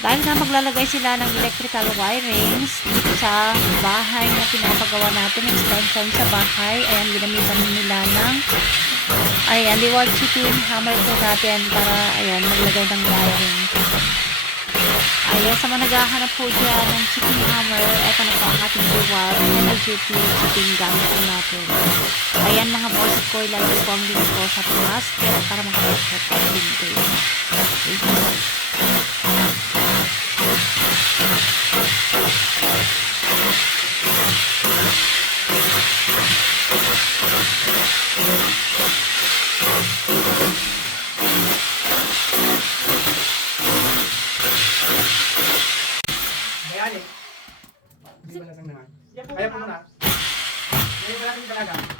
Dahil nga maglalagay sila ng electrical wirings dito sa bahay na pinapagawa natin, extension sa bahay. Ayan, ginamitan nila ng ayan, reward chipping hammer po natin para ayan, maglagay ng wiring. Ayan, sa mga naghahanap po dyan ng chipping hammer, eto na po ang ating reward energy chipping gamit po natin. Ayan mga boss ko, ilalagay po ang link ko sa basket para makapag-check out din kayo. Hindi ba lasang naman? Kaya po muna. Kaya pala talaga.